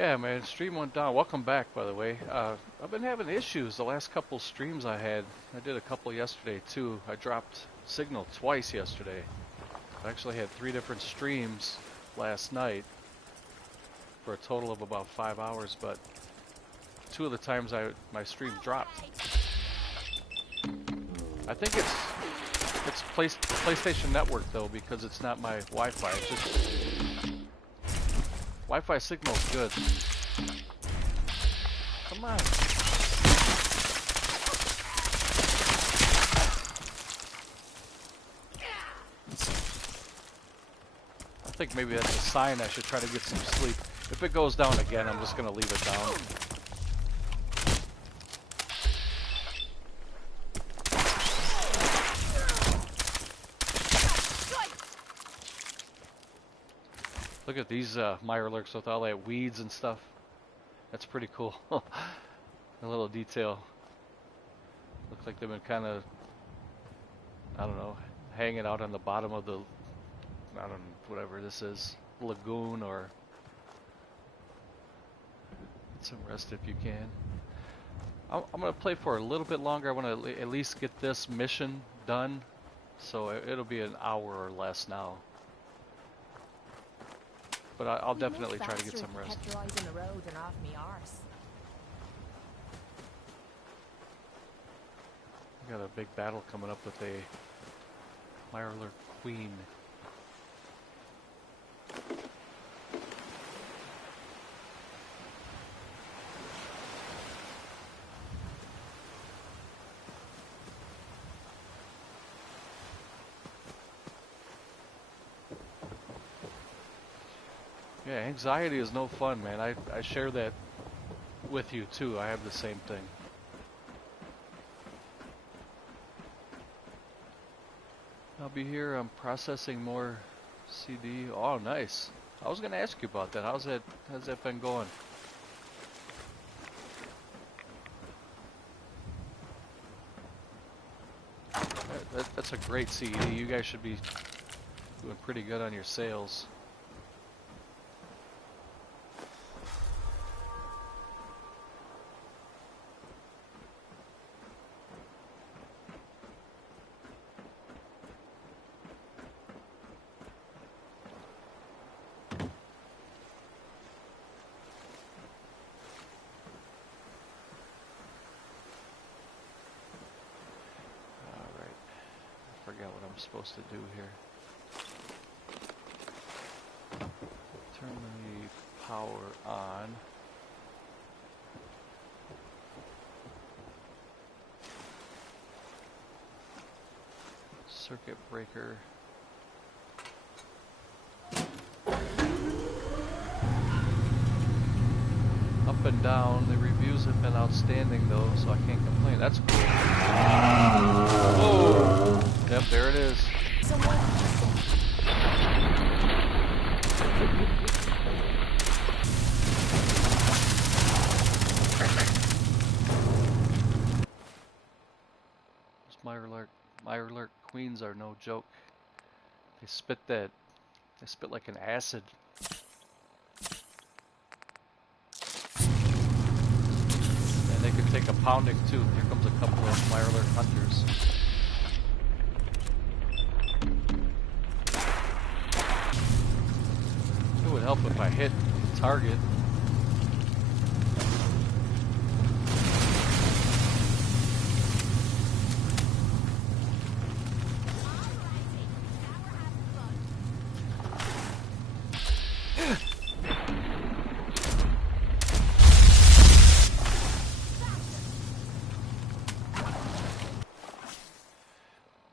Yeah, man, stream went down. Welcome back, by the way. I've been having issues the last couple streams I had. I did a couple yesterday, too. I dropped signal twice yesterday. I actually had 3 different streams last night for a total of about 5 hours, but 2 of the times my stream dropped. I think it's PlayStation Network, though, because it's not my Wi-Fi. It's just... Wi-Fi signal's good. Come on. I think maybe that's a sign I should try to get some sleep. If it goes down again, I'm just gonna leave it down. Look at these mirelurks with all that weeds and stuff. That's pretty cool. A little detail. Looks like they've been kind of, I don't know, hanging out on the bottom of the, I don't know, whatever this is, lagoon, or get some rest if you can. I'm going to play for a little bit longer. I want to at least get this mission done, so it'll be an hour or less now. But I'll definitely try to get some rest. We got a big battle coming up with a Mirelurk Queen. Yeah, anxiety is no fun, man. I share that with you too. I have the same thing. I'll be here. I'm processing more CD. Oh, nice. I was gonna ask you about that. How's that been going? That's a great CD. You guys should be doing pretty good on your sales. Supposed to do here. Turn the power on. Circuit breaker. Up and down. The reviews have been outstanding though, so I can't complain. That's cool. Whoa! Yep, there it is. Those Mirelurk queens are no joke. They spit like an acid. And they can take a pounding too. Here comes a couple of Mirelurk hunters. It would help if I hit the target.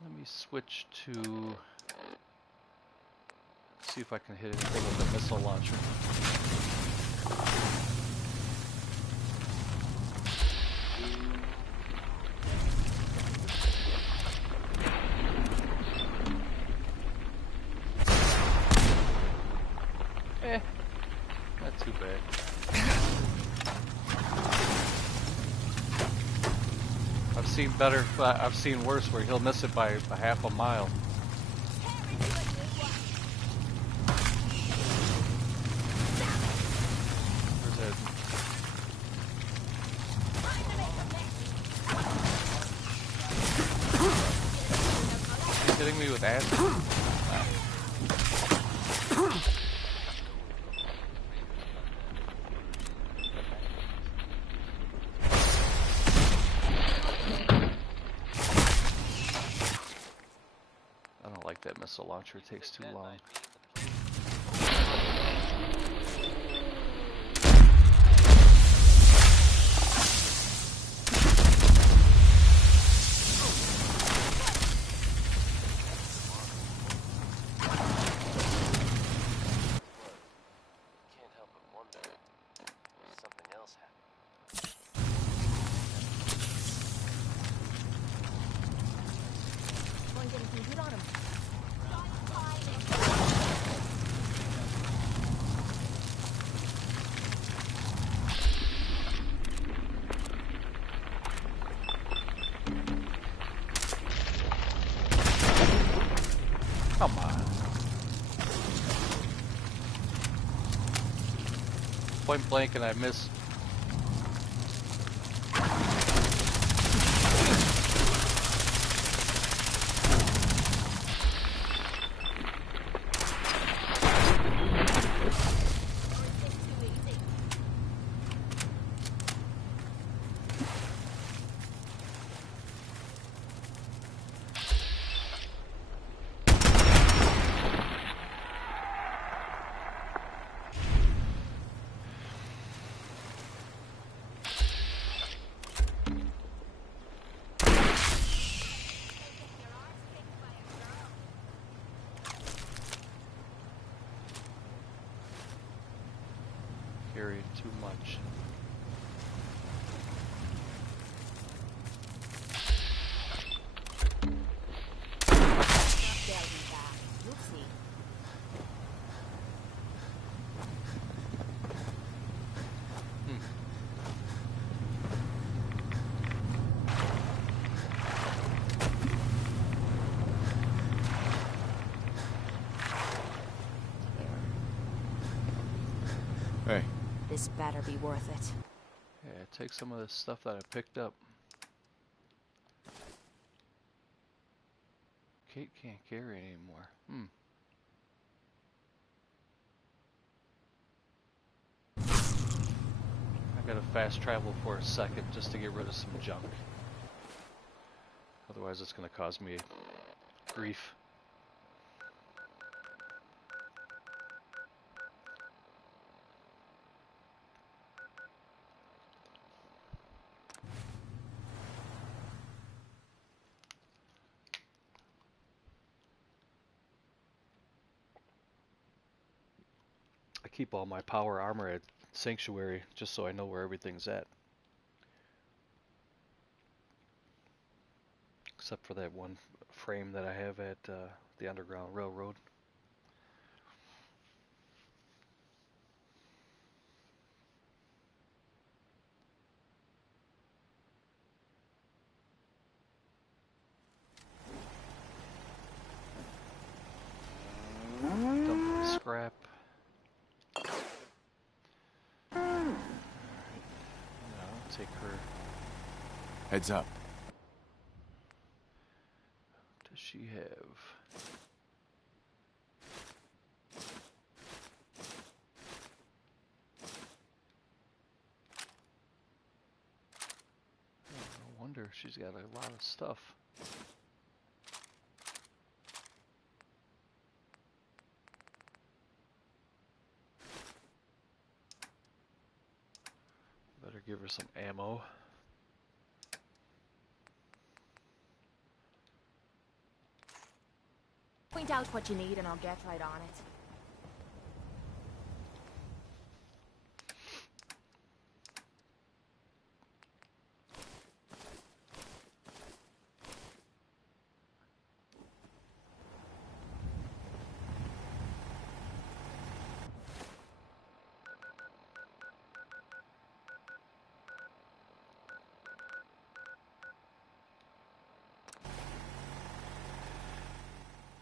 Let me switch to... see if I can hit it with the missile launcher. Not too bad. I've seen better, I've seen worse where he'll miss it by a half a mile. hitting me with acid? I don't like that missile launcher, it takes too long. Come on. Point blank and I miss. Carried too much. Hey. This better be worth it. Yeah, take some of the stuff that I picked up. Kate can't carry anymore. I gotta fast travel for a second just to get rid of some junk. Otherwise it's gonna cause me grief. I keep all my power armor at Sanctuary just so I know where everything's at. Except for that one frame that I have at the Underground Railroad. Dump the scrap. Alright. I'll take her. Heads up. What does she have? Oh, no wonder she's got a lot of stuff. Better give her some ammo. Point out what you need and I'll get right on it.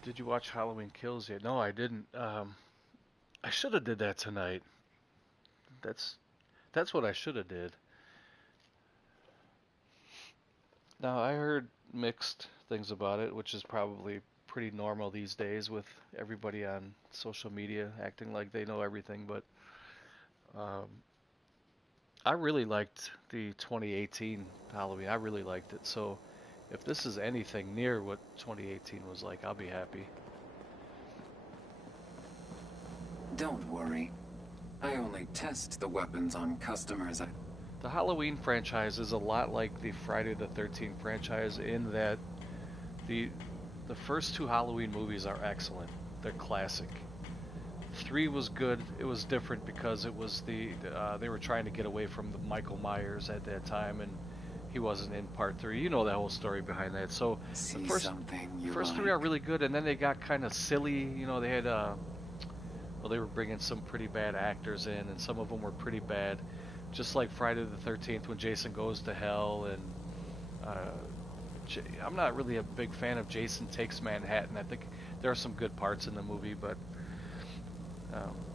Did you watch Halloween Kills yet? No, I didn't. I should have did that tonight. That's what I should have did. Now I heard mixed things about it, which is probably pretty normal these days with everybody on social media acting like they know everything. But um, I really liked the 2018 Halloween. I really liked it. So if this is anything near what 2018 was like, I'll be happy. Don't worry. I only test the weapons on customers. The Halloween franchise is a lot like the Friday the 13th franchise in that the first two Halloween movies are excellent. They're classic. 3 was good. It was different because it was they were trying to get away from the Michael Myers at that time, and he wasn't in part 3. You know that whole story behind that. So See the first something you first like. 3 are really good, and then they got kind of silly. You know, they had well, they were bringing some pretty bad actors in, and some of them were pretty bad. Just like Friday the 13th when Jason goes to hell, and I'm not really a big fan of Jason Takes Manhattan. I think there are some good parts in the movie, but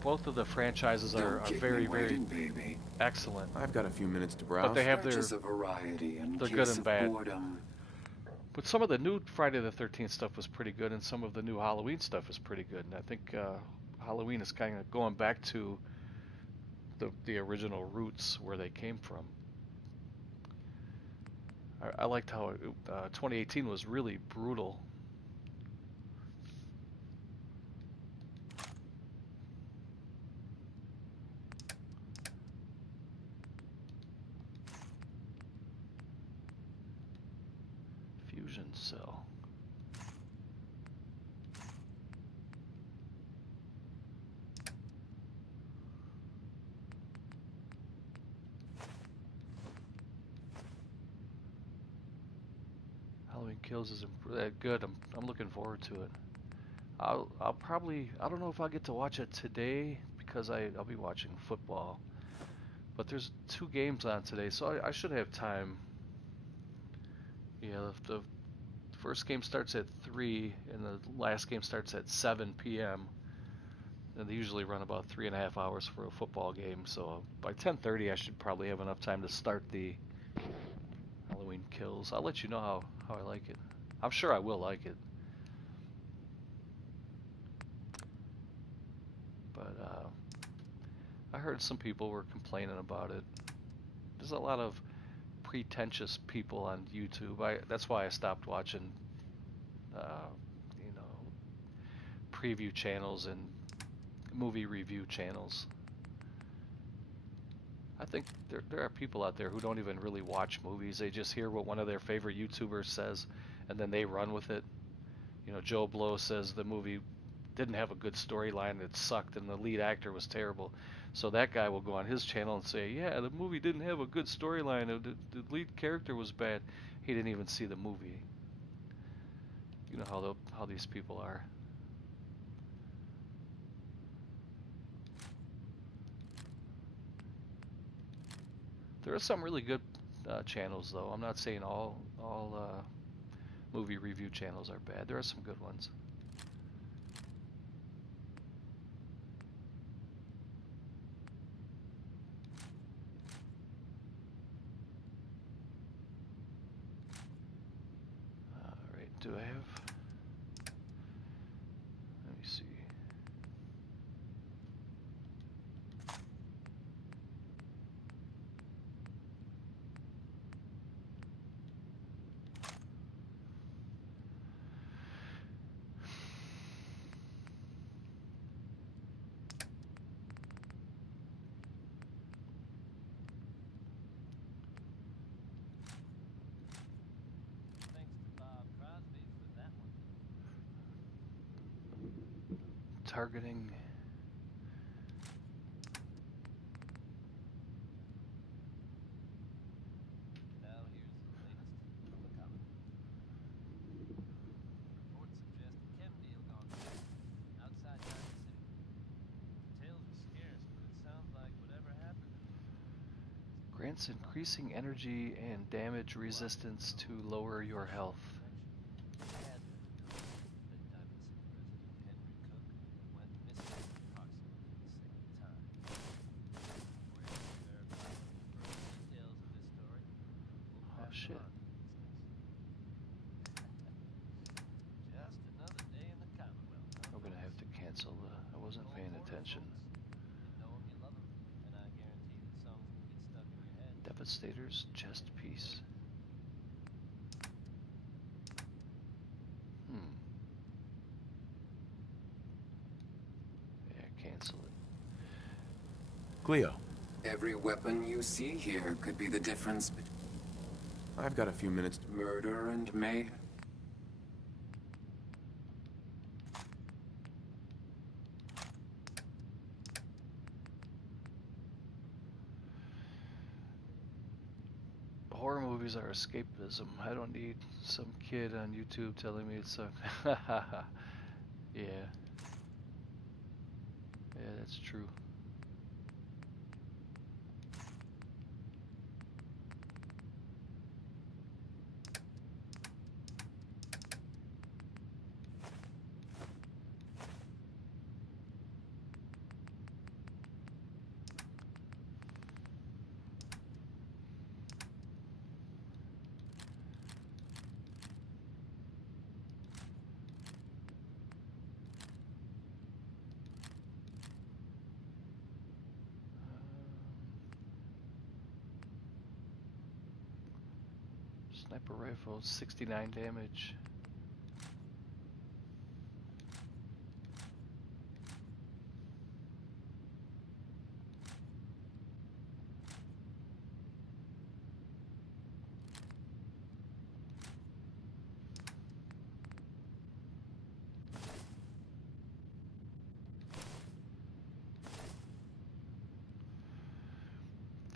both of the franchises are very, very baby. excellent. I've got a few minutes to browse. But they have Purchase a variety in they're case good and of bad. boredom. But some of the new Friday the 13th stuff was pretty good, and some of the new Halloween stuff is pretty good. And I think Halloween is kind of going back to the original roots where they came from. I liked how 2018 was really brutal. Fusion cell. Halloween Kills is good. I'm looking forward to it. I'll probably, I don't know if I'll get to watch it today because I'll be watching football. But there's 2 games on today, so I should have time. Yeah, the first game starts at 3 and the last game starts at 7 p.m. And they usually run about 3.5 hours for a football game, so by 10:30 I should probably have enough time to start the Halloween Kills. I'll let you know how I like it. I'm sure I will like it. But I heard some people were complaining about it. There's a lot of pretentious people on YouTube. That's why I stopped watching, you know, preview channels and movie review channels. I think there are people out there who don't even really watch movies. They just hear what one of their favorite YouTubers says, and then they run with it. You know, Joe Blow says the movie didn't have a good storyline, it sucked, and the lead actor was terrible. So that guy will go on his channel and say, yeah, the movie didn't have a good storyline, the lead character was bad. He didn't even see the movie. You know how these people are. There are some really good channels, though. I'm not saying all movie review channels are bad. There are some good ones. All right, do I have? Let me see. Targeting. Grants increasing energy and damage resistance to lower your health. Oh shit. mention. Devastator's chest piece. Yeah, cancel it. Cleo. Every weapon you see here could be the difference between I've got a few minutes. murder and mayhem. Horror movies are escapism. I don't need some kid on YouTube telling me it's a... Yeah. Yeah, that's true. Sniper rifle, 69 damage.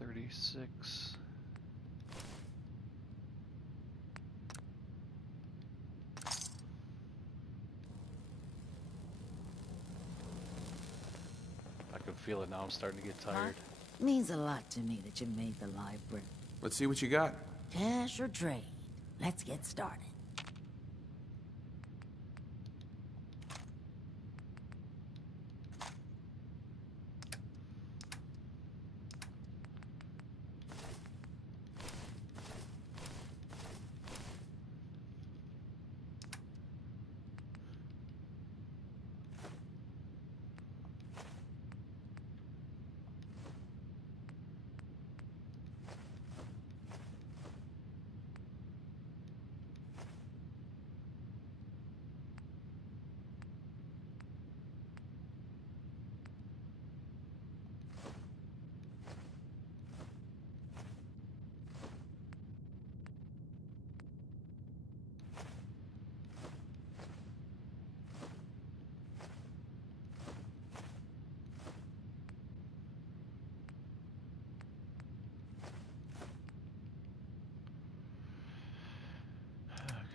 $36. I can feel it now. I'm starting to get tired. Means a lot to me that you made the live brick. Let's see what you got. Cash or trade? Let's get started.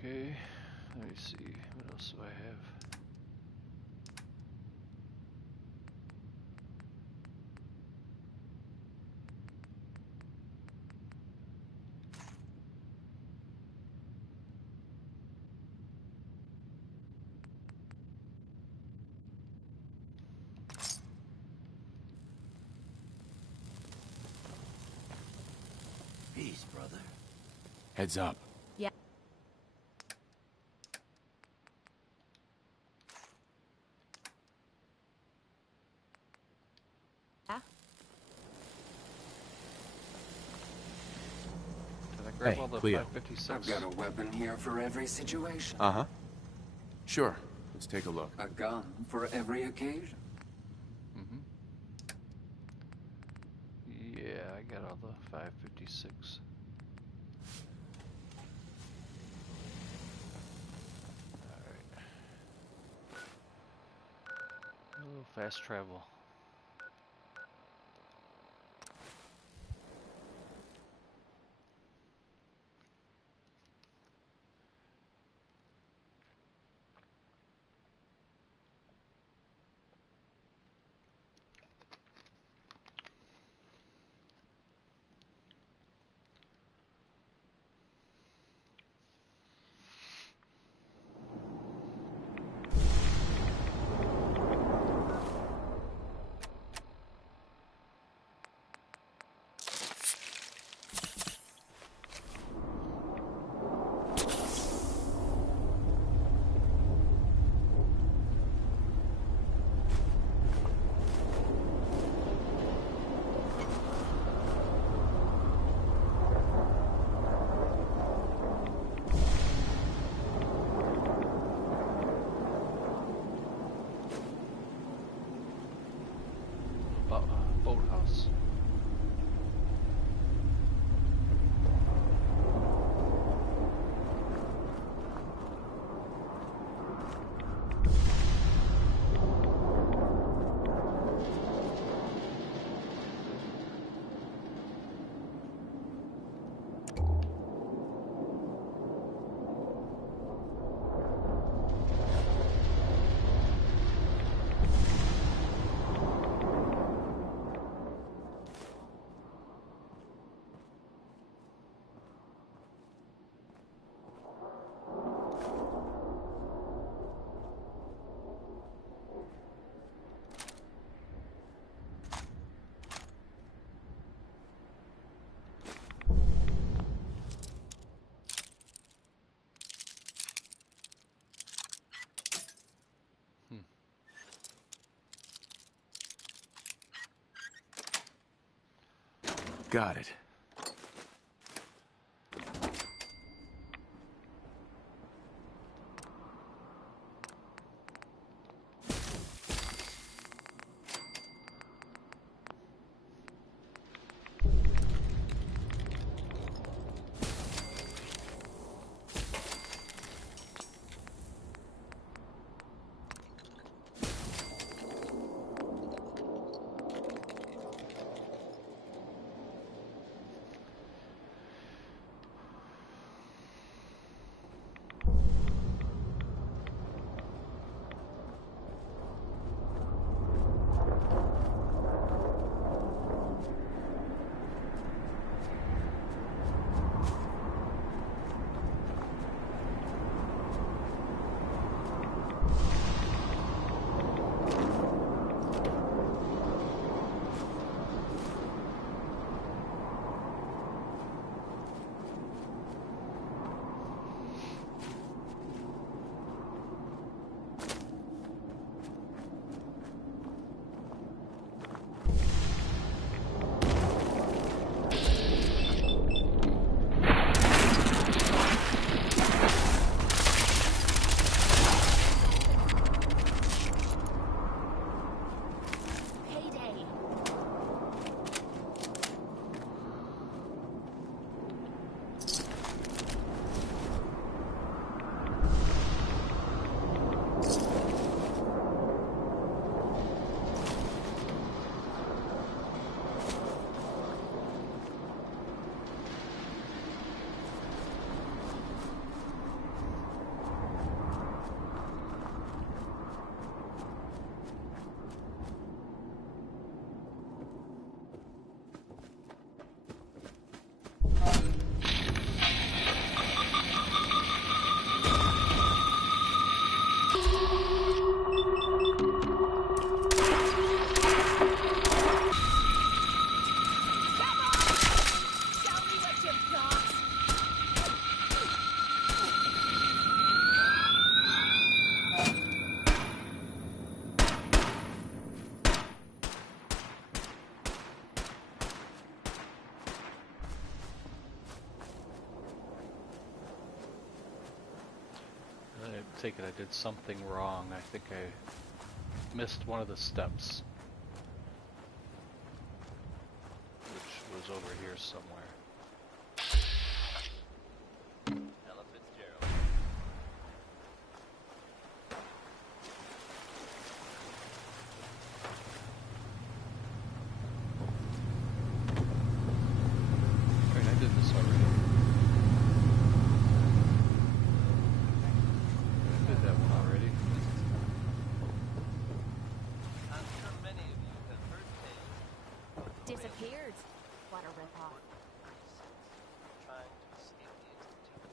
Okay, let me see. What else do I have? Peace, brother. Heads up. Yeah. Did I grab Hey, all the Cleo. 556? I've got a weapon here for every situation. Uh-huh. Sure. Let's take a look. A gun for every occasion. Yeah, I got all the 556. Alright. Oh, fast travel. Got it. Take it I did something wrong. I think I missed one of the steps, which was over here somewhere. Ella Fitzgerald. Right, I did this already. That one already. I'm sure many of you have heard tales. Disappeared. What a ripoff. Trying to escape the institute.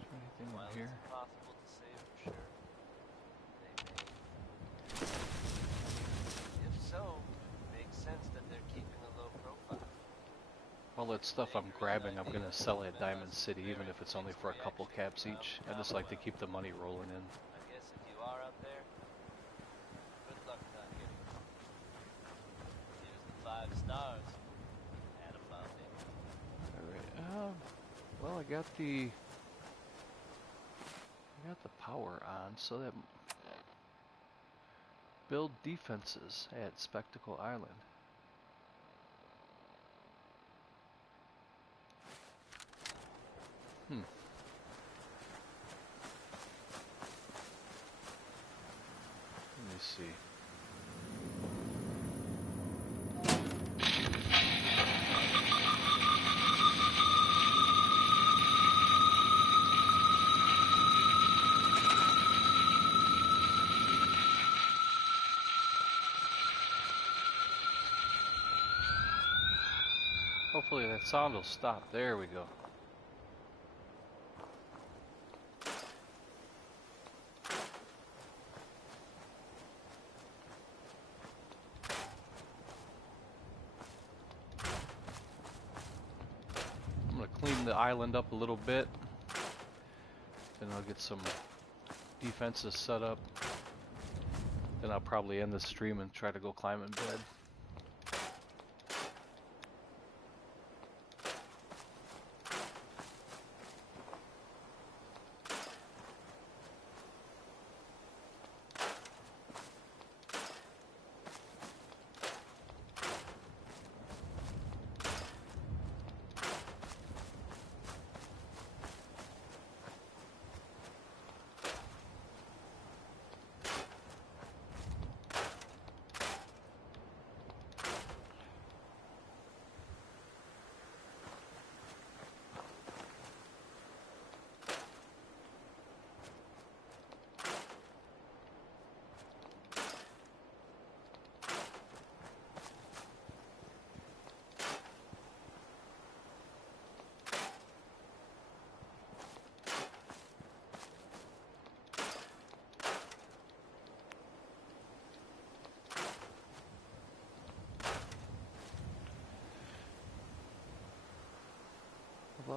Is there anything in While here? it's impossible to say for sure, they may. If so, it makes sense that they're keeping a low profile. All that stuff I'm grabbing, I'm gonna sell at Diamond City, even if it's only for a couple caps each. I just like to keep the money rolling in. I guess if you are out there, good luck not getting caught. Here's the 5 stars. And a founding. Alright, well I got the power on, so that build defenses at Spectacle Island. Let me see. Hopefully that sound will stop. There we go. I'm gonna clean the island up a little bit. Then I'll get some defenses set up. Then I'll probably end the stream and try to go climb in bed.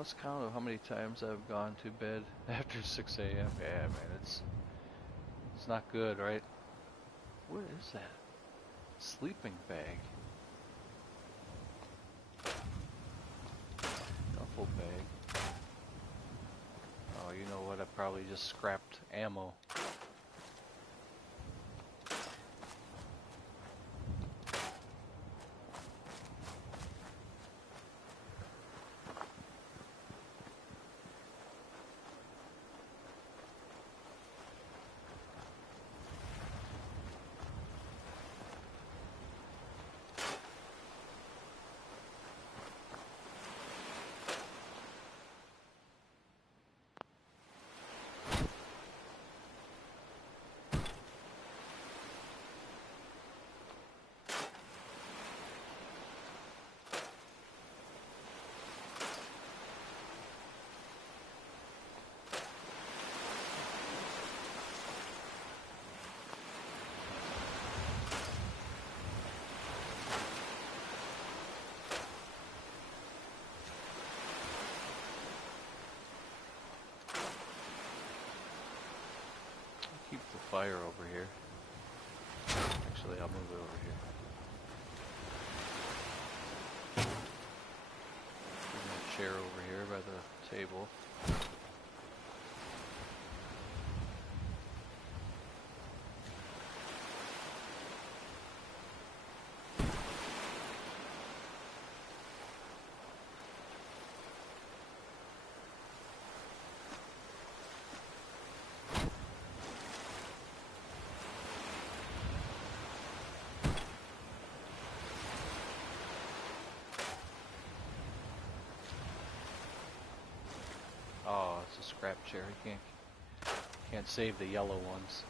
lost count of how many times I've gone to bed after 6 a.m. Yeah, man, it's not good, right? What is that? Sleeping bag. Duffel bag. Oh, you know what? I probably just scrapped ammo. Keep the fire over here. Actually, I'll move it over here. Bring a chair over here by the table. Oh, it's a scrap chair. You can't save the yellow ones.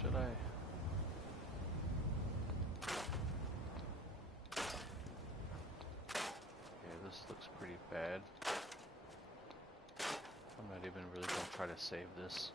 Should I? Okay, this looks pretty bad. I'm not even really going to try to save this.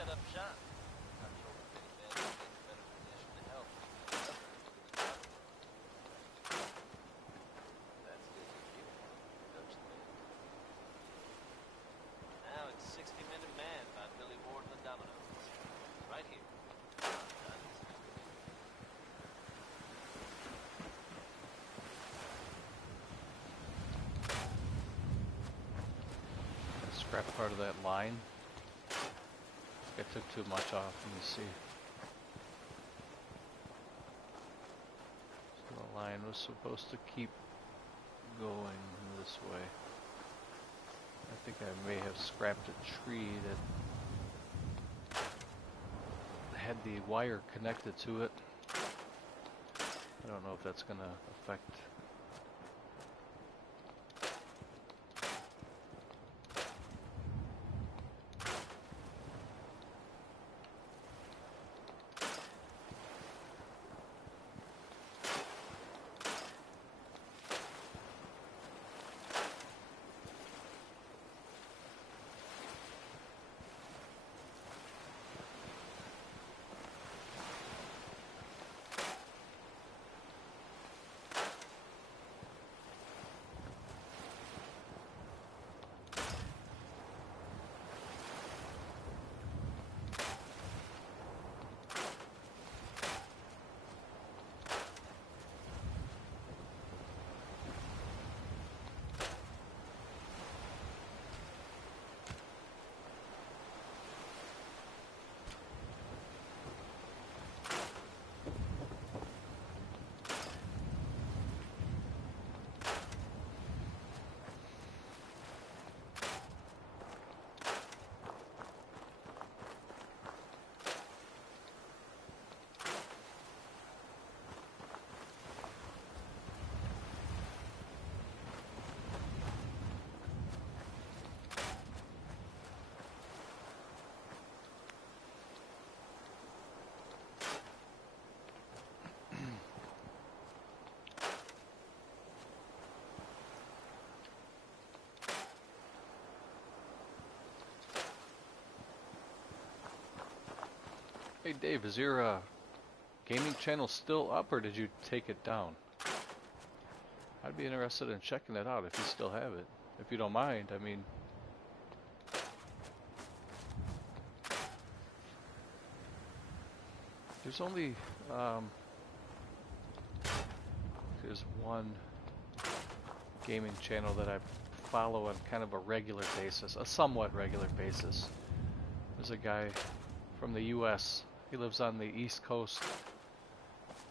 set up shop. Not sure if any man is in a better position to help than the others in the job. That's still a beautiful, don't you think? Now it's 60 Minute Man by Billy Ward and the Dominoes. Right here. Scrap part of that line. I took too much off. Let me see. So the line was supposed to keep going this way. I think I may have scrapped a tree that had the wire connected to it. I don't know if that's going to affect. Hey Dave, is your gaming channel still up or did you take it down? I'd be interested in checking it out if you still have it. If you don't mind, I mean. There's only, there's one gaming channel that I follow on kind of a regular basis, a somewhat regular basis. There's a guy from the U.S. He lives on the East Coast.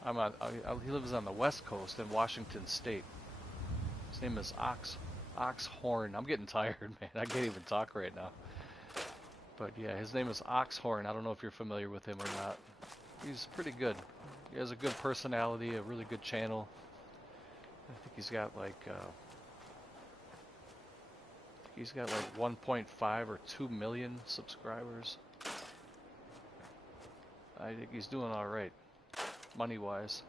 He lives on the West Coast in Washington State. His name is Oxhorn. I'm getting tired, man. I can't even talk right now. But yeah, his name is Oxhorn. I don't know if you're familiar with him or not. He's pretty good. He has a good personality, a really good channel. I think he's got like 1.5 or 2 million subscribers. I think he's doing all right, money-wise.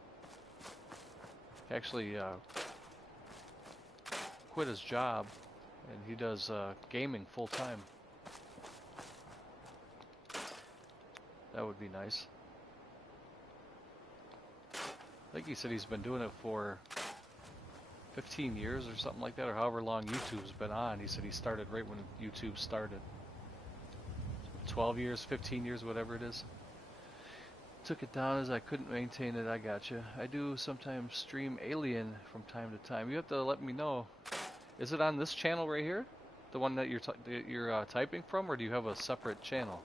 He actually quit his job, and he does gaming full-time. That would be nice. I think he said he's been doing it for 15 years or something like that, or however long YouTube's been on. He said he started right when YouTube started. 12 years, 15 years, whatever it is. Took it down as I couldn't maintain it. I gotcha. I do sometimes stream Alien from time to time. You have to let me know. Is it on this channel right here? The one that you're typing from, or do you have a separate channel?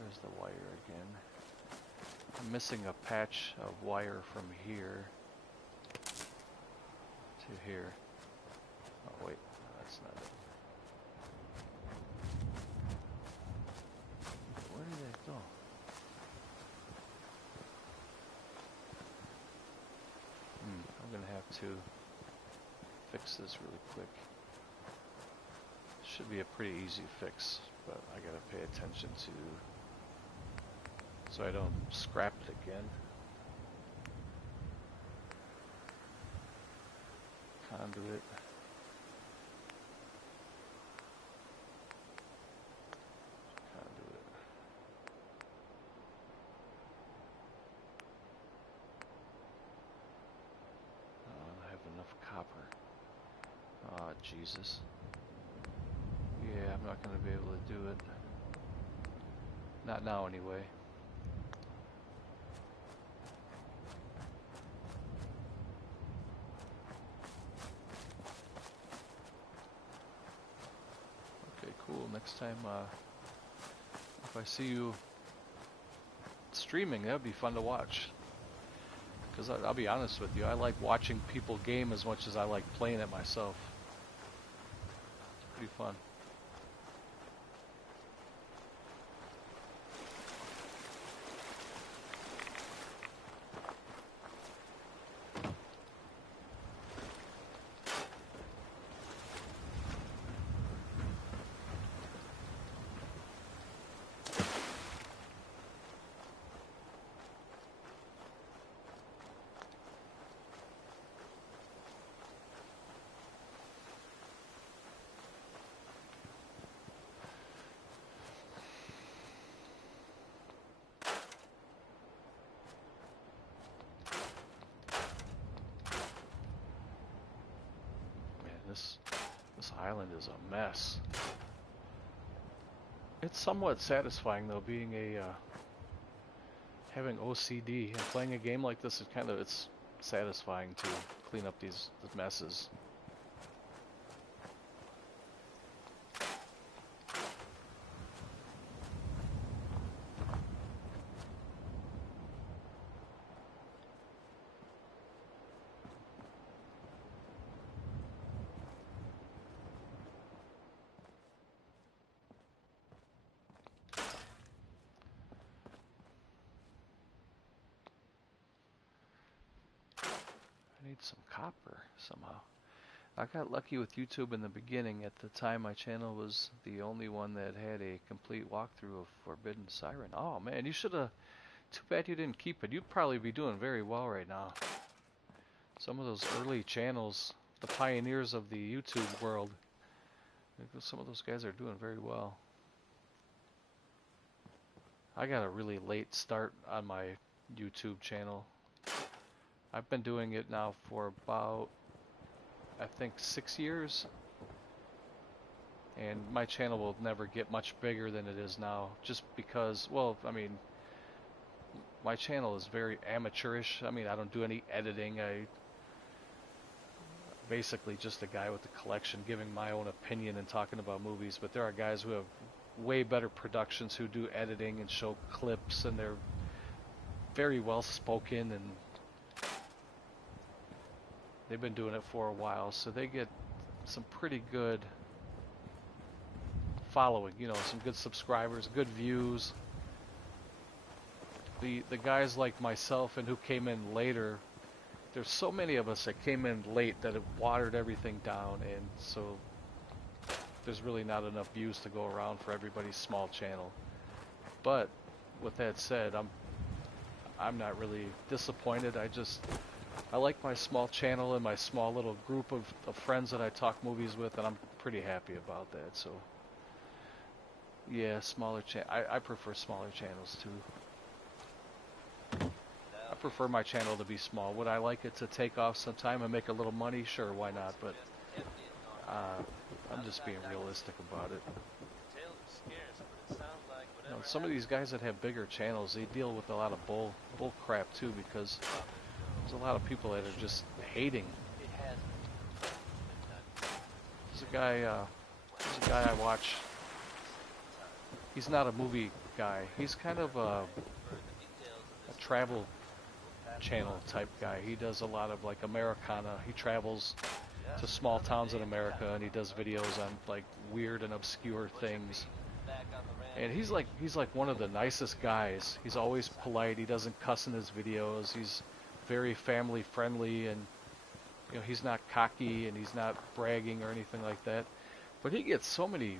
There's the wire again. I'm missing a patch of wire from here to here. Oh wait, no, that's not it. Where did that go? I'm gonna have to fix this really quick. Should be a pretty easy fix. but I gotta pay attention to so I don't scrap it again. Conduit. Conduit. I don't have enough copper. Ah, Jesus. Yeah, I'm not gonna be able to do it. Not now, anyway. Okay, cool. Next time, if I see you streaming, that would be fun to watch. Because I'll be honest with you, I like watching people game as much as I like playing it myself. It's pretty fun. This island is a mess. It's somewhat satisfying though, being a having OCD and playing a game like this. It's satisfying to clean up these messes. I need some copper somehow. I got lucky with YouTube in the beginning. At the time, my channel was the only one that had a complete walkthrough of Forbidden Siren. Oh man, you should have. Too bad you didn't keep it. You'd probably be doing very well right now. Some of those early channels, the pioneers of the YouTube world, some of those guys are doing very well. I got a really late start on my YouTube channel. I've been doing it now for about, I think, 6 years. And my channel will never get much bigger than it is now, just because, well, I mean, my channel is very amateurish. I mean, I don't do any editing. I basically just a guy with a collection giving my own opinion and talking about movies, but there are guys who have way better productions who do editing and show clips, and they're very well spoken, and they've been doing it for a while, so they get some pretty good following, you know, some good subscribers, good views. The guys like myself and who came in later, there's so many of us that came in late that it watered everything down, and so there's really not enough views to go around for everybody's small channel. But with that said, I'm not really disappointed. I like my small channel and my small little group of friends that I talk movies with, and I'm pretty happy about that. So yeah, I prefer smaller channels too. I prefer my channel to be small. Would I like it to take off sometime and make a little money? Sure, why not? But I'm just being realistic about it. You know, some of these guys that have bigger channels, they deal with a lot of bull crap too, because there's a lot of people that are just hating. There's a guy I watch. He's not a movie guy. He's kind of a travel channel type guy. He does a lot of like Americana. He travels to small towns in America, and he does videos on like weird and obscure things. And he's like one of the nicest guys. He's always polite. He doesn't cuss in his videos. He's very family friendly, and you know, he's not cocky and he's not bragging or anything like that. But he gets so many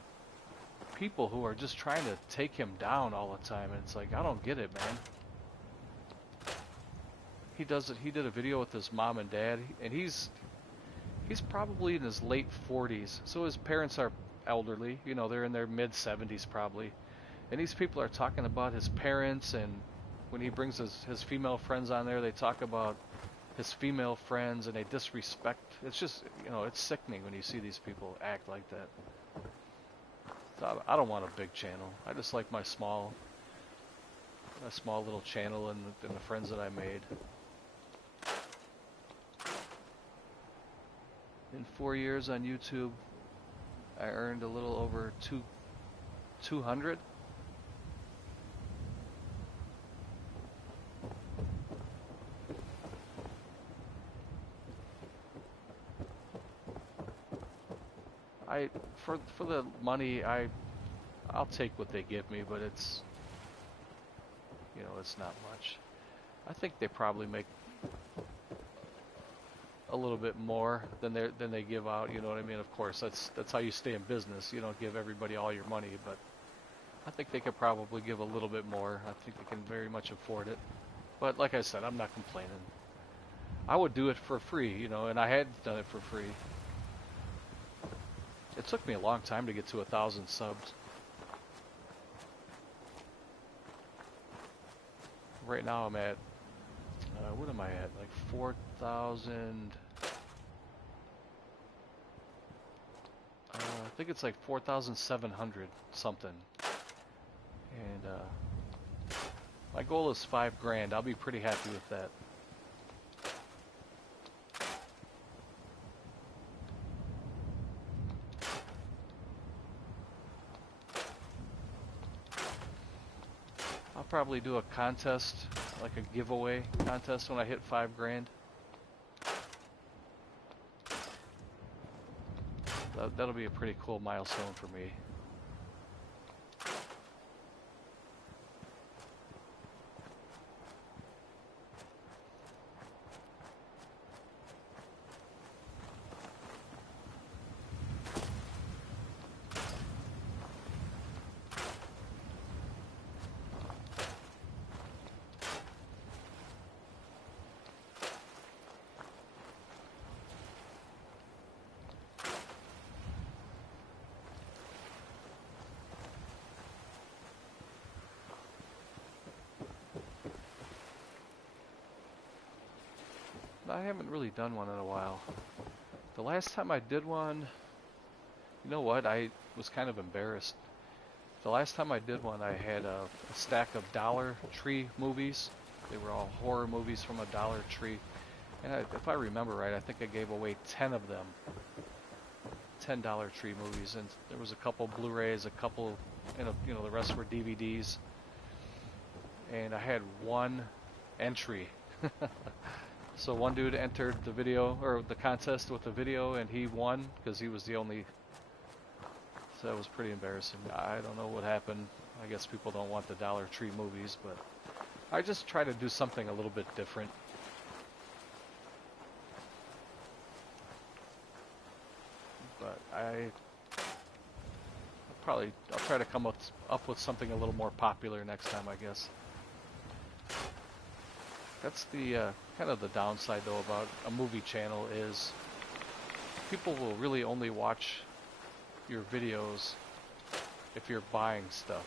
people who are just trying to take him down all the time, and it's like, I don't get it, man. He does it. He did a video with his mom and dad, and he's probably in his late 40s. So his parents are elderly. You know, they're in their mid 70s probably. And these people are talking about his parents, and when he brings his female friends on there, they talk about his female friends and they disrespect. It's just, you know, it's sickening when you see these people act like that. So I don't want a big channel. I just like my small little channel and the friends that I made. In 4 years on YouTube, I earned a little over 200. For the money, I'll take what they give me, but it's, you know, it's not much. I think they probably make a little bit more than they give out. You know what I mean? Of course, that's how you stay in business. You don't give everybody all your money, but I think they could probably give a little bit more. I think they can very much afford it. But like I said, I'm not complaining. I would do it for free, you know, and I had done it for free. It took me a long time to get to 1,000 subs. Right now I'm at, what am I at? Like 4,000. I think it's like 4,700 something. And my goal is 5 grand. I'll be pretty happy with that. Probably do a contest, like a giveaway contest when I hit 5 grand. That'll be a pretty cool milestone for me. I haven't really done one in a while. The last time I did one, you know what, I was kind of embarrassed. The last time I did one, I had a stack of Dollar Tree movies. They were all horror movies from a Dollar Tree. And if I remember right, I think I gave away 10 of them. 10 Dollar Tree movies. And there was a couple Blu-rays, a couple, and you know, the rest were DVDs. And I had one entry. So one dude entered the video, or the contest with the video, and he won because he was the only. So that was pretty embarrassing. I don't know what happened. I guess people don't want the Dollar Tree movies, but I just try to do something a little bit different. But I'll try to come up with something a little more popular next time, I guess. That's the kind of the downside, though, about a movie channel is people will really only watch your videos if you're buying stuff.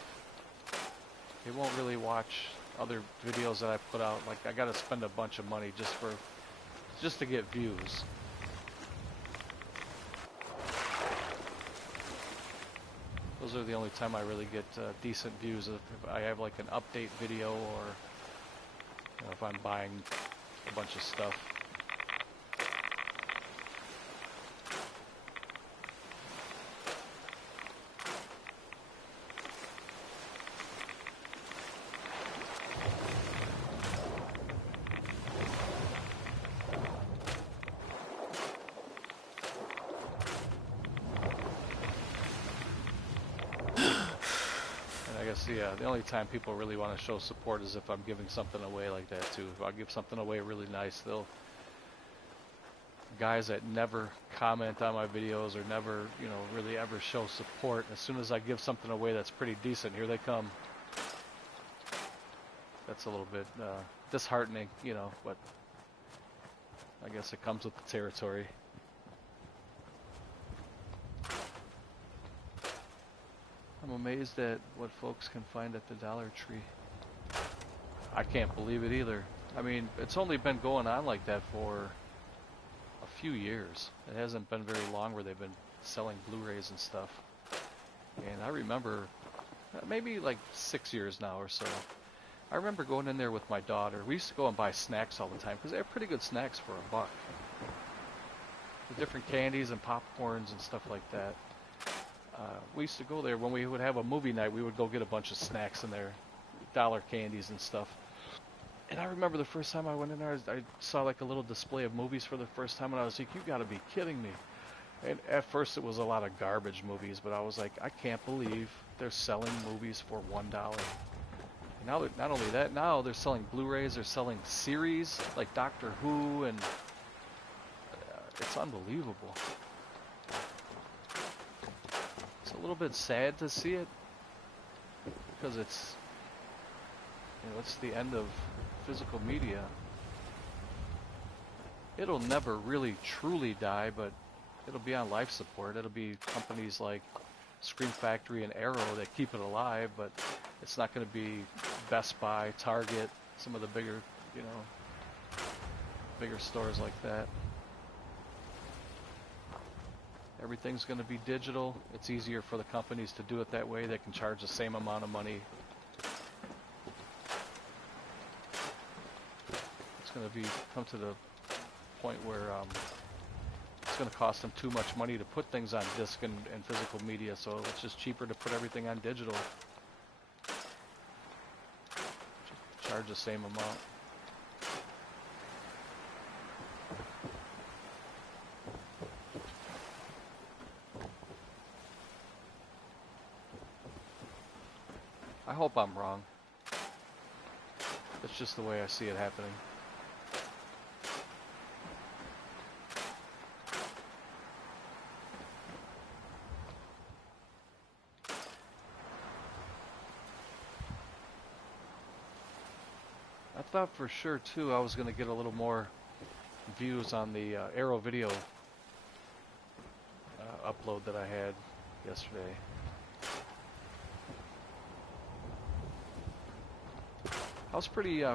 They won't really watch other videos that I put out. Like, I gotta spend a bunch of money just to get views. Those are the only time I really get decent views. If I have like an update video, or you know, if I'm buying a bunch of stuff. Yeah, the only time people really want to show support is if I'm giving something away like that too. If I give something away really nice, they'll guys that never comment on my videos or never, you know, really ever show support. As soon as I give something away that's pretty decent, here they come. That's a little bit disheartening, you know, but I guess it comes with the territory. I'm amazed at what folks can find at the Dollar Tree. I can't believe it either. I mean, it's only been going on like that for a few years. It hasn't been very long where they've been selling Blu-rays and stuff. And I remember, maybe like 6 years now or so, I remember going in there with my daughter. We used to go and buy snacks all the time because they have pretty good snacks for $1. The different candies and popcorns and stuff like that. We used to go there when we would have a movie night. We would go get a bunch of snacks in there, dollar candies and stuff. And I remember the first time I went in there, I saw like a little display of movies for the first time, and I was like, "You got to be kidding me!" And at first it was a lot of garbage movies, but I was like, I can't believe they're selling movies for $1. And now, not only that, now they're selling Blu-rays, they're selling series like Doctor Who, and it's unbelievable. It's a little bit sad to see it because it's, you know, it's the end of physical media. It'll never really truly die, but it'll be on life support. It'll be companies like Scream Factory and Arrow that keep it alive, but it's not going to be Best Buy, Target, some of the bigger, you know, bigger stores like that. Everything's going to be digital. It's easier for the companies to do it that way. They can charge the same amount of money. It's going to come to the point where it's going to cost them too much money to put things on disc and physical media, so it's just cheaper to put everything on digital. Just charge the same amount. I hope I'm wrong. That's just the way I see it happening. I thought for sure too I was going to get a little more views on the Arrow video upload that I had yesterday. I was pretty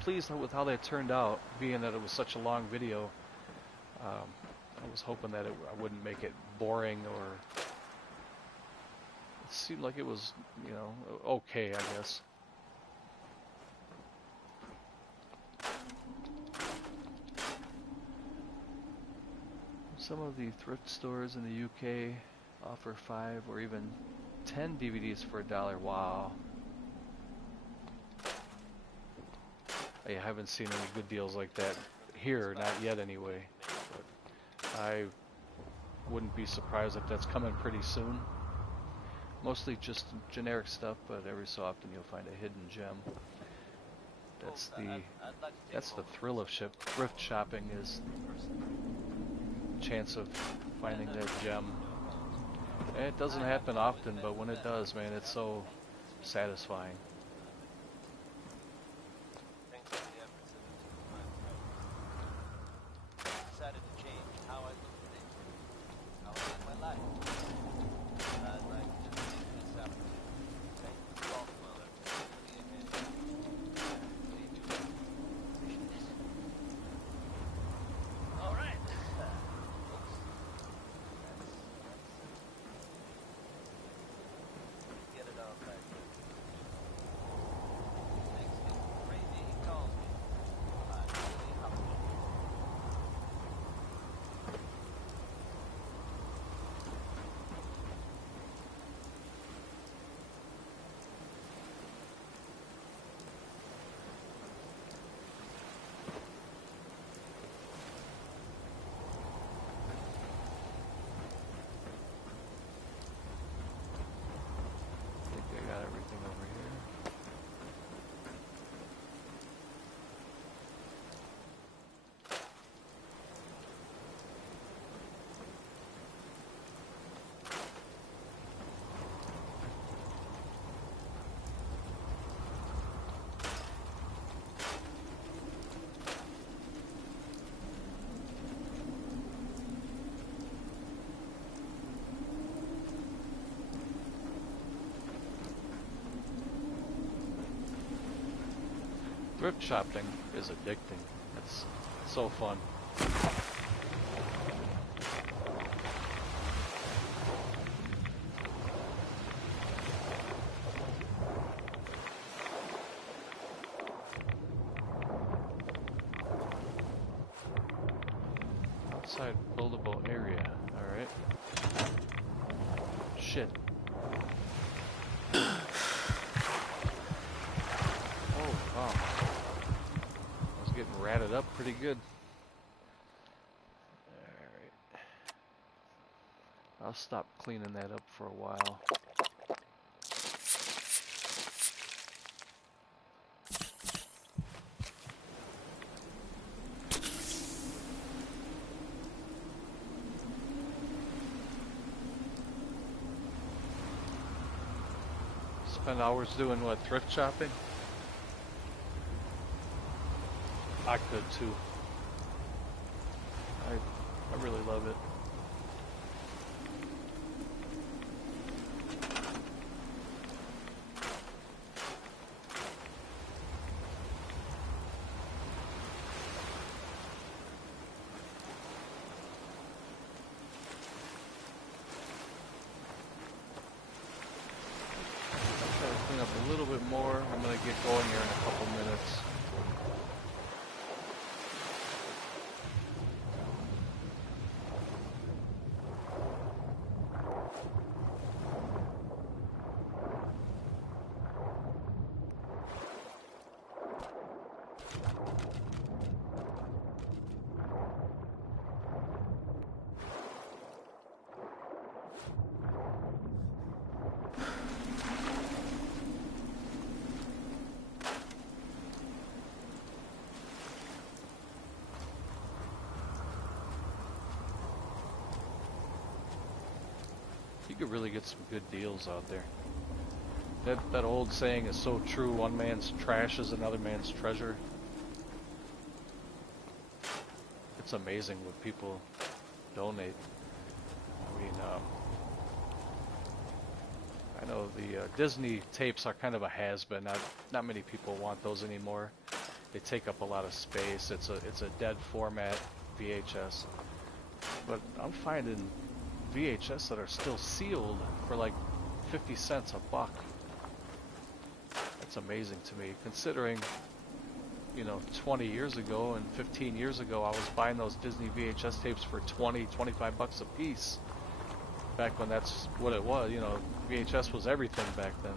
pleased with how that turned out, being that it was such a long video. I was hoping that I wouldn't make it boring, or it seemed like it was, you know, okay, I guess. Some of the thrift stores in the UK offer 5 or even 10 DVDs for $1. Wow. I haven't seen any good deals like that here, not yet anyway. But I wouldn't be surprised if that's coming pretty soon. Mostly just generic stuff, but every so often you'll find a hidden gem. That's the thrill of thrift shopping, is chance of finding that gem. And it doesn't happen often, but when it does, man, it's so satisfying. Thrift shopping is addicting. It's so fun. Outside buildable area. Alright. Shit. Oh, wow. I was getting ratted up pretty good. Alright. I'll stop cleaning that up for a while. Spend hours doing what, thrift shopping? I could too. I really love it. A little bit more. I'm going to get going here in a couple minutes. You could really get some good deals out there. That old saying is so true, one man's trash is another man's treasure. It's amazing what people donate. I mean, I know the Disney tapes are kind of a has-been. Not many people want those anymore. They take up a lot of space. It's a dead format VHS. But I'm finding VHS that are still sealed for like 50 cents a buck. That's amazing to me, considering, you know, 20 years ago and 15 years ago I was buying those Disney VHS tapes for 20, 25 bucks a piece. Back when that's what it was, you know, VHS was everything back then.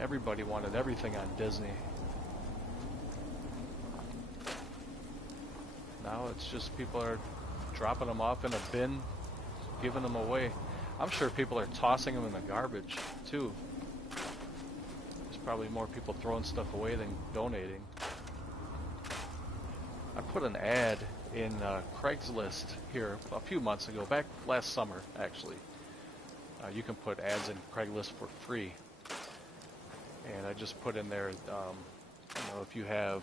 Everybody wanted everything on Disney. Now it's just people are dropping them off in a bin, giving them away. I'm sure people are tossing them in the garbage too. There's probably more people throwing stuff away than donating. I put an ad in Craigslist here a few months ago, back last summer actually. You can put ads in Craigslist for free. And I just put in there, you know, if you have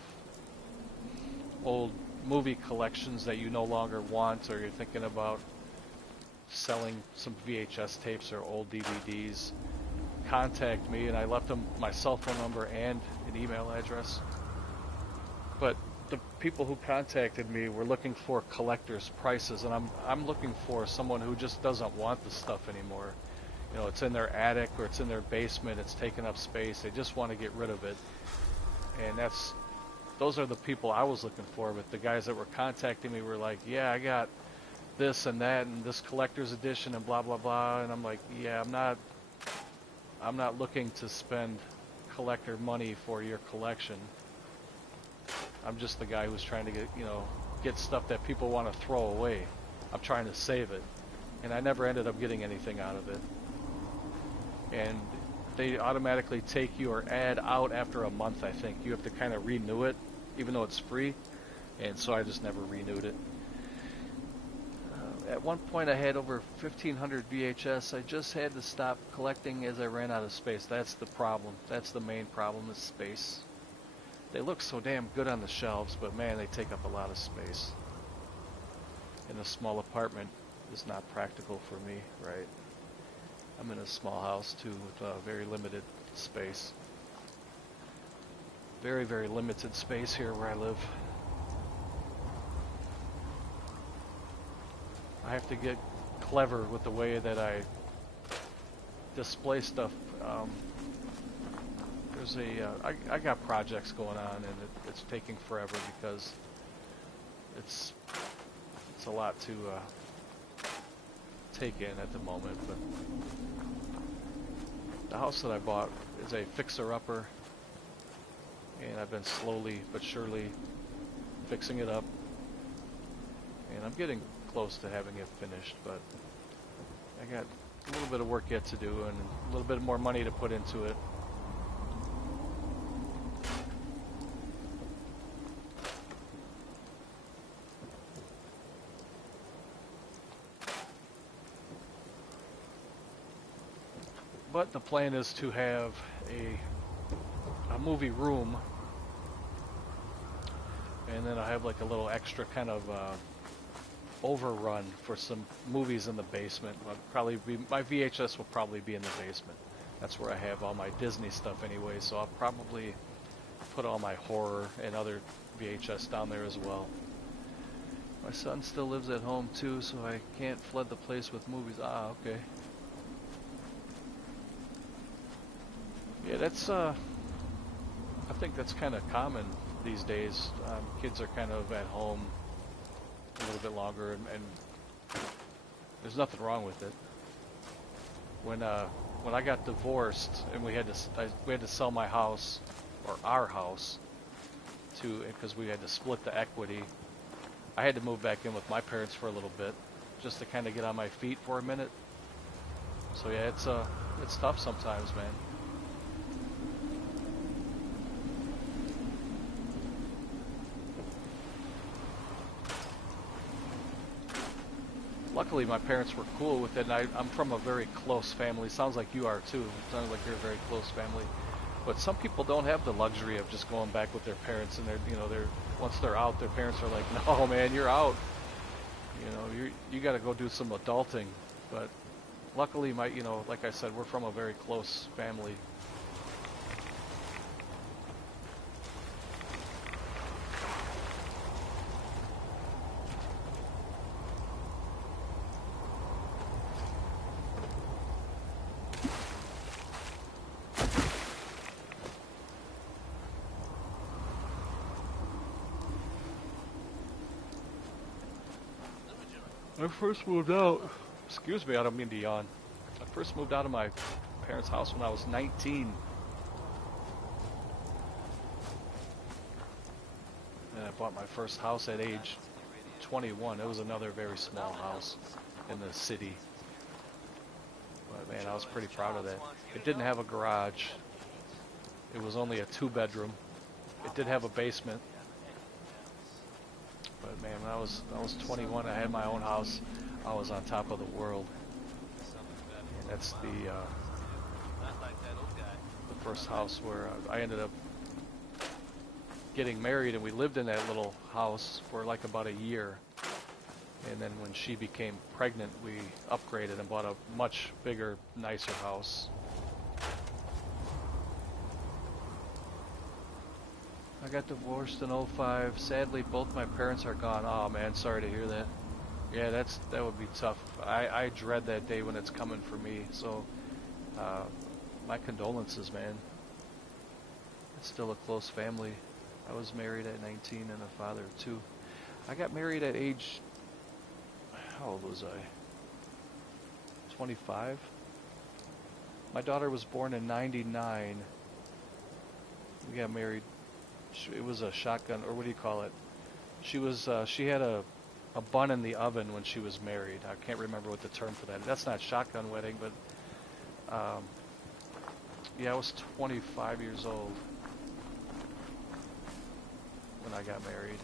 old movie collections that you no longer want, or you're thinking about selling some VHS tapes or old DVDs, contact me. And I left them my cell phone number and an email address. But the people who contacted me were looking for collectors' prices, and I'm looking for someone who just doesn't want the stuff anymore. You know, it's in their attic or it's in their basement, it's taking up space, they just want to get rid of it. And those are the people I was looking for. But the guys that were contacting me were like, yeah, I got this and that and this collector's edition and blah blah blah. And I'm like, yeah, I'm not looking to spend collector money for your collection. I'm just the guy who's trying to get stuff that people want to throw away. I'm trying to save it, and I never ended up getting anything out of it. And they automatically take your ad out after a month, I think. You have to kind of renew it, even though it's free. And so I just never renewed it. At one point I had over 1,500 VHS. I just had to stop collecting as I ran out of space. That's the problem. That's the main problem, is space. They look so damn good on the shelves, but man, they take up a lot of space. And a small apartment is not practical for me, right? I'm in a small house too with very limited space. very, very limited space here where I live. I have to get clever with the way that I display stuff. There's I got projects going on, and it's taking forever because it's a lot to take in at the moment. But the house that I bought is a fixer-upper, and I've been slowly but surely fixing it up, and I'm getting close to having it finished, but I got a little bit of work yet to do and a little bit more money to put into it. But the plan is to have a movie room, and then I have like a little extra kind of overrun for some movies in the basement. My VHS will probably be in the basement. That's where I have all my Disney stuff anyway, so I'll probably put all my horror and other VHS down there as well. My son still lives at home too, so I can't flood the place with movies. Ah, okay. Yeah, that's I think that's kind of common these days. Kids are kind of at home a little bit longer, and there's nothing wrong with it. When I got divorced and we had to sell my house, or our house, because we had to split the equity, I had to move back in with my parents for a little bit, just to kind of get on my feet for a minute. So yeah, it's tough sometimes, man. Luckily, my parents were cool with it, and I'm from a very close family. Sounds like you are too. Sounds like you're a very close family. But some people don't have the luxury of just going back with their parents, and once they're out, their parents are like, "No, man, you're out. You got to go do some adulting." But luckily, like I said, we're from a very close family. I first moved out, excuse me, I don't mean to yawn. I first moved out of my parents' house when I was 19. And I bought my first house at age 21. It was another very small house in the city. But man, I was pretty proud of that. It didn't have a garage. It was only a 2-bedroom. It did have a basement. But man, when I was 21, I had my own house. I was on top of the world. And that's the first house where I ended up getting married, and we lived in that little house for like about a year. And then when she became pregnant, we upgraded and bought a much bigger, nicer house. I got divorced in 2005. Sadly, both my parents are gone. Oh man, sorry to hear that. Yeah, that would be tough. I dread that day when it's coming for me. So, my condolences, man. It's still a close family. I was married at 19 and a father of 2. I got married at age, how old was I? 25? My daughter was born in 99. We got married. It was a shotgun, or what do you call it? She had a bun in the oven when she was married. I can't remember what the term for that. That's not shotgun wedding, but yeah, I was 25 years old when I got married.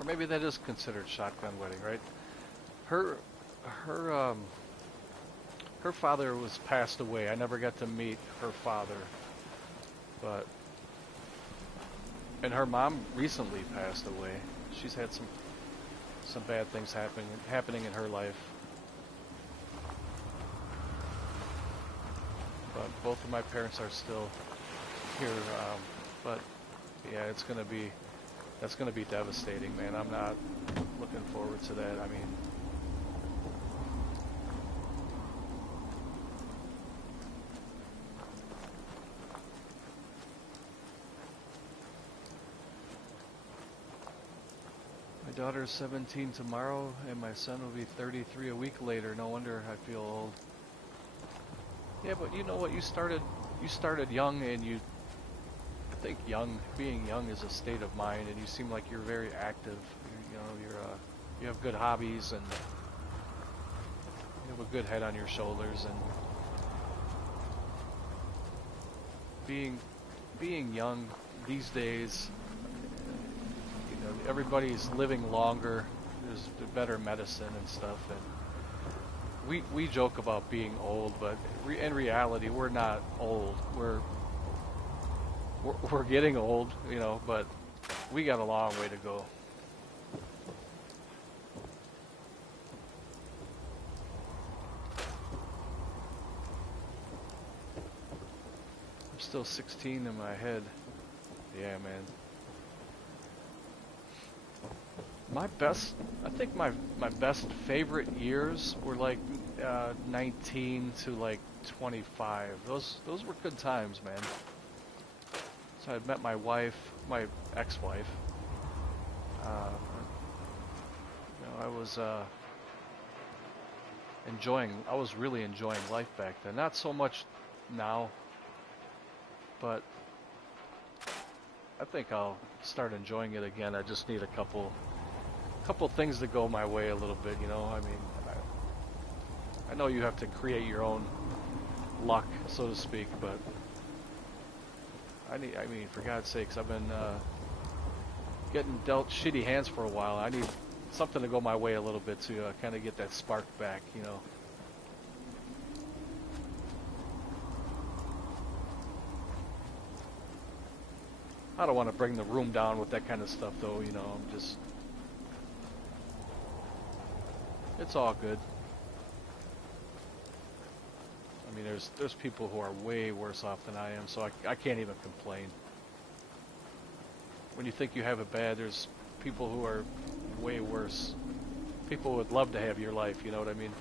Or maybe that is considered shotgun wedding, right? Her father was passed away. I never got to meet her father, but And her mom recently passed away. She's had some bad things happening in her life. But both of my parents are still here. But yeah, that's gonna be devastating, man. I'm not looking forward to that. I mean, my daughter's 17 tomorrow, and my son will be 33 a week later. No wonder I feel old. Yeah, but you know what? You started young, and I think being young is a state of mind, and you seem like you're very active. You have good hobbies, and you have a good head on your shoulders, and being young these days, you know, everybody's living longer. There's better medicine and stuff, and we joke about being old, but in reality, we're not old. We're getting old, you know, but we got a long way to go. I'm still 16 in my head. Yeah, man. I think my best favorite years were like 19 to like 25. Those were good times, man. So I met my wife, my ex-wife. I was I was really enjoying life back then. Not so much now, but I think I'll start enjoying it again. I just need a couple things to go my way a little bit, you know. I mean, I know you have to create your own luck, so to speak, but I mean, for God's sakes, I've been getting dealt shitty hands for a while. I need something to go my way a little bit to kind of get that spark back, you know. I don't want to bring the room down with that kind of stuff, though, you know. I'm just... It's all good. I mean, there's people who are way worse off than I am, so I can't even complain. When you think you have it bad, there's people who are way worse. People would love to have your life, you know what I mean?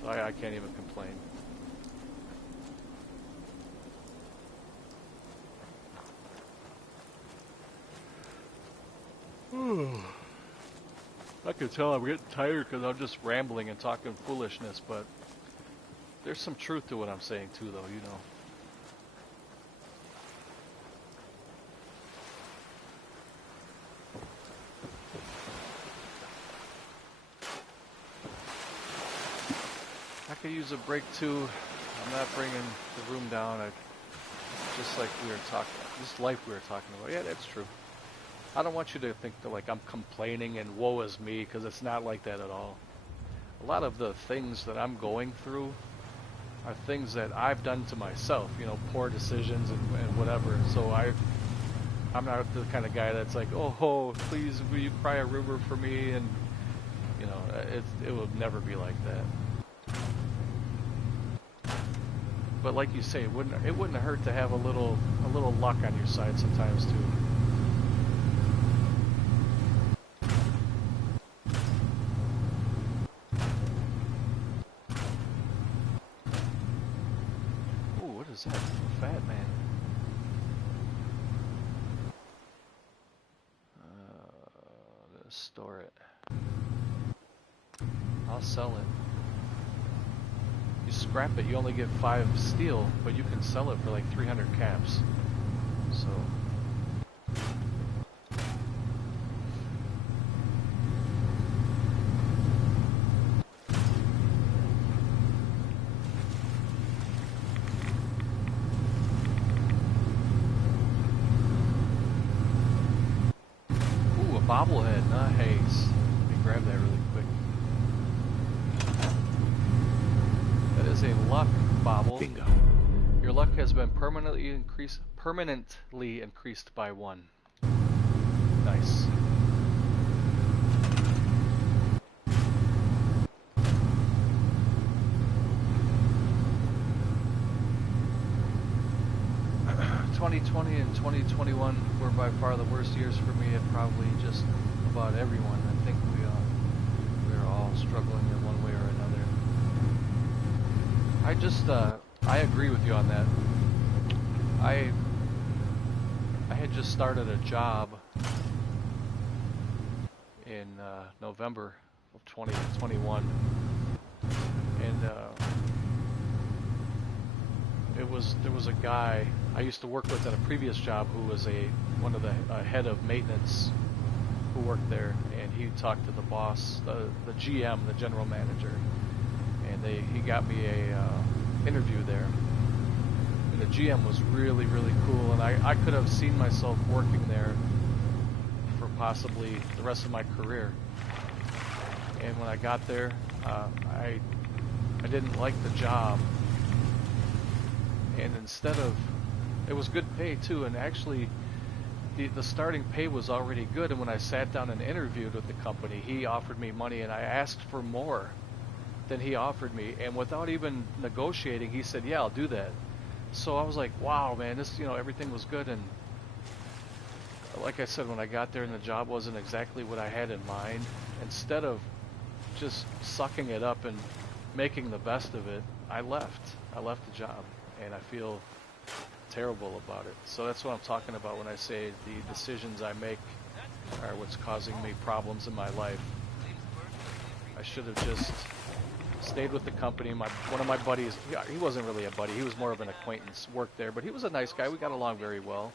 So I can't even complain. I can tell I'm getting tired because I'm just rambling and talking foolishness, but there's some truth to what I'm saying too, though, you know. I could use a break too. I'm not bringing the room down. Just like we were talking, this life we were talking about. Yeah, that's true. I don't want you to think that like I'm complaining and woe is me, because it's not like that at all. A lot of the things that I'm going through are things that I've done to myself, you know, poor decisions and whatever. So I'm not the kind of guy that's like, oh, please, will you cry a river for me? And you know, it will never be like that. But like you say, it wouldn't hurt to have a little luck on your side sometimes too. Is that a fat man? Let's store it. I'll sell it. You scrap it, you only get 5 steel, but you can sell it for like 300 caps. So bobblehead, nice. Let me grab that really quick. That is a luck bobble. Bingo. Your luck has been permanently increased by 1. Nice. ...2020 and 2021 were by far the worst years for me, and probably just about everyone. I think we're all struggling in one way or another. I agree with you on that. I had just started a job in November of 2021, and there was a guy I used to work with at a previous job who was one of the head of maintenance who worked there, and he talked to the boss, the GM, the general manager, and he got me a interview there. And the GM was really, really cool, and I could have seen myself working there for possibly the rest of my career. And when I got there, I didn't like the job, and it was good pay too, and actually the starting pay was already good, and when I sat down and interviewed with the company, he offered me money, and I asked for more than he offered me, and without even negotiating, he said, yeah, I'll do that. So I was like, wow, man, this, everything was good. And like I said, when I got there and the job wasn't exactly what I had in mind, instead of just sucking it up and making the best of it, I left the job, and I feel terrible about it. So that's what I'm talking about when I say the decisions I make are what's causing me problems in my life. I should have just stayed with the company. One of my buddies, he wasn't really a buddy, he was more of an acquaintance, worked there, but he was a nice guy. We got along very well.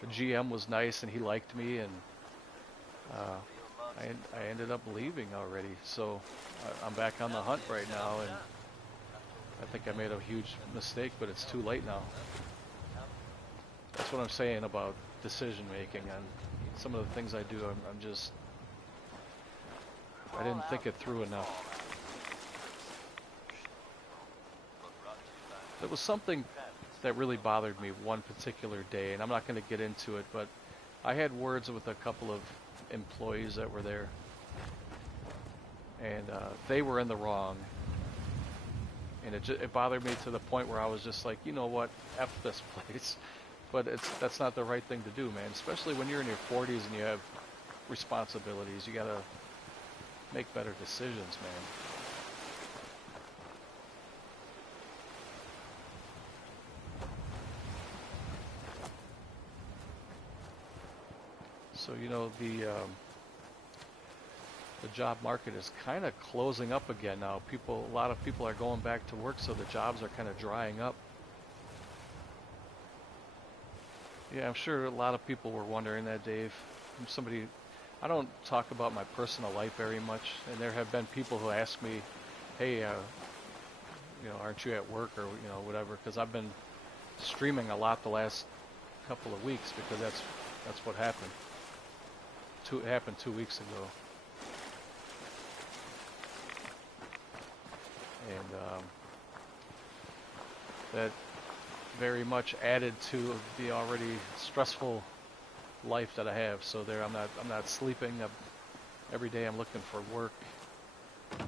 The GM was nice, and he liked me, and I ended up leaving already. So I'm back on the hunt right now, and I think I made a huge mistake, but it's too late now. That's what I'm saying about decision making and some of the things I do. I didn't think it through enough. There was something that really bothered me one particular day, and I'm not going to get into it, but I had words with a couple of employees that were there, and they were in the wrong, and it bothered me to the point where I was just like, you know what, F this place. But that's not the right thing to do, man, especially when you're in your 40s and you have responsibilities. You got to make better decisions, man. So, the job market is kind of closing up again now. A lot of people are going back to work, so the jobs are kind of drying up. Yeah, I'm sure a lot of people were wondering that, Dave. I don't talk about my personal life very much, and there have been people who ask me, hey, aren't you at work or, whatever, because I've been streaming a lot the last couple of weeks, because that's what happened. It happened 2 weeks ago. And that very much added to the already stressful life that I have. So I'm not sleeping. Every day I'm looking for work.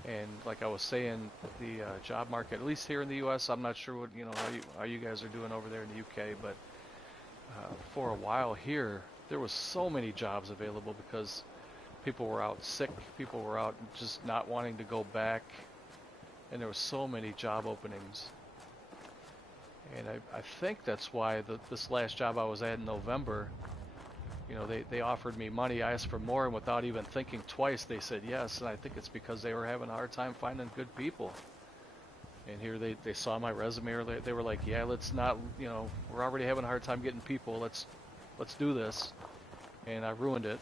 And like I was saying, the job market, at least here in the U.S., I'm not sure what how you guys are doing over there in the U.K., but for a while here, there was so many jobs available because people were out sick, people were out just not wanting to go back, and there were so many job openings. And I think that's why this last job I was at in November, they offered me money. I asked for more, and without even thinking twice, they said yes. And I think it's because they were having a hard time finding good people. And here they saw my resume, or they were like, yeah, let's not, we're already having a hard time getting people. Let's do this. And I ruined it.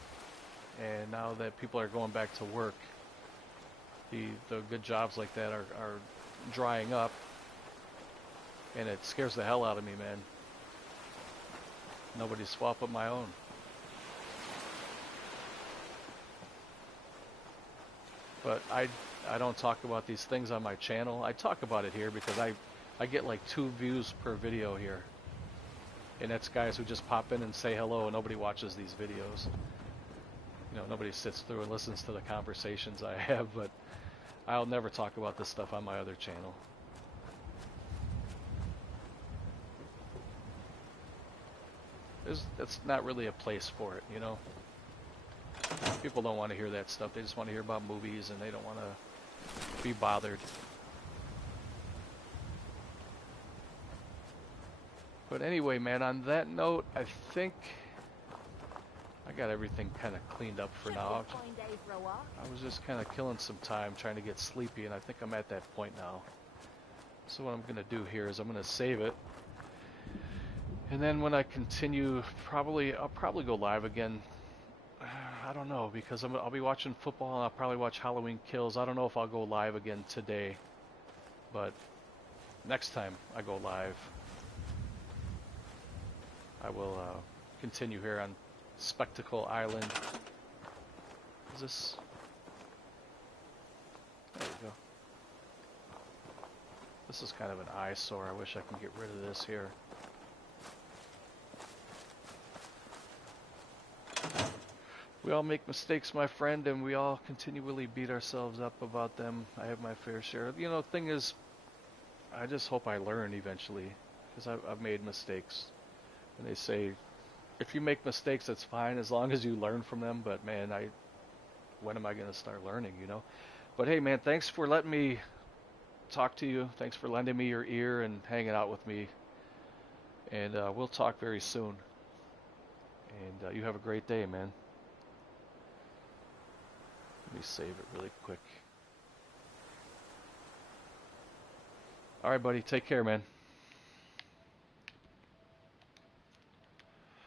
And now that people are going back to work, the good jobs like that are drying up. And it scares the hell out of me, man. Nobody's fault but my own. But I don't talk about these things on my channel. I talk about it here because I get like 2 views per video here. And that's guys who just pop in and say hello, and nobody watches these videos. You know, nobody sits through and listens to the conversations I have, but I'll never talk about this stuff on my other channel. That's not really a place for it, you know? People don't want to hear that stuff. They just want to hear about movies, and they don't want to be bothered. But anyway, man, on that note, I think I got everything kind of cleaned up for now. I was just kind of killing some time trying to get sleepy, and I think I'm at that point now. So what I'm going to do here is I'm going to save it. And then when I continue, I'll probably go live again. I don't know, because I'll be watching football, and I'll probably watch Halloween Kills. I don't know if I'll go live again today, but next time I go live, I will continue here on Spectacle Island. Is this? There we go. This is kind of an eyesore. I wish I can get rid of this here. We all make mistakes, my friend, and we all continually beat ourselves up about them. I have my fair share. You know, the thing is, I just hope I learn eventually, because I've made mistakes. And they say, if you make mistakes, that's fine, as long as you learn from them. But man, when am I going to start learning, you know? But hey, man, thanks for letting me talk to you. Thanks for lending me your ear and hanging out with me. And we'll talk very soon. And you have a great day, man. Let me save it really quick. All right, buddy. Take care, man.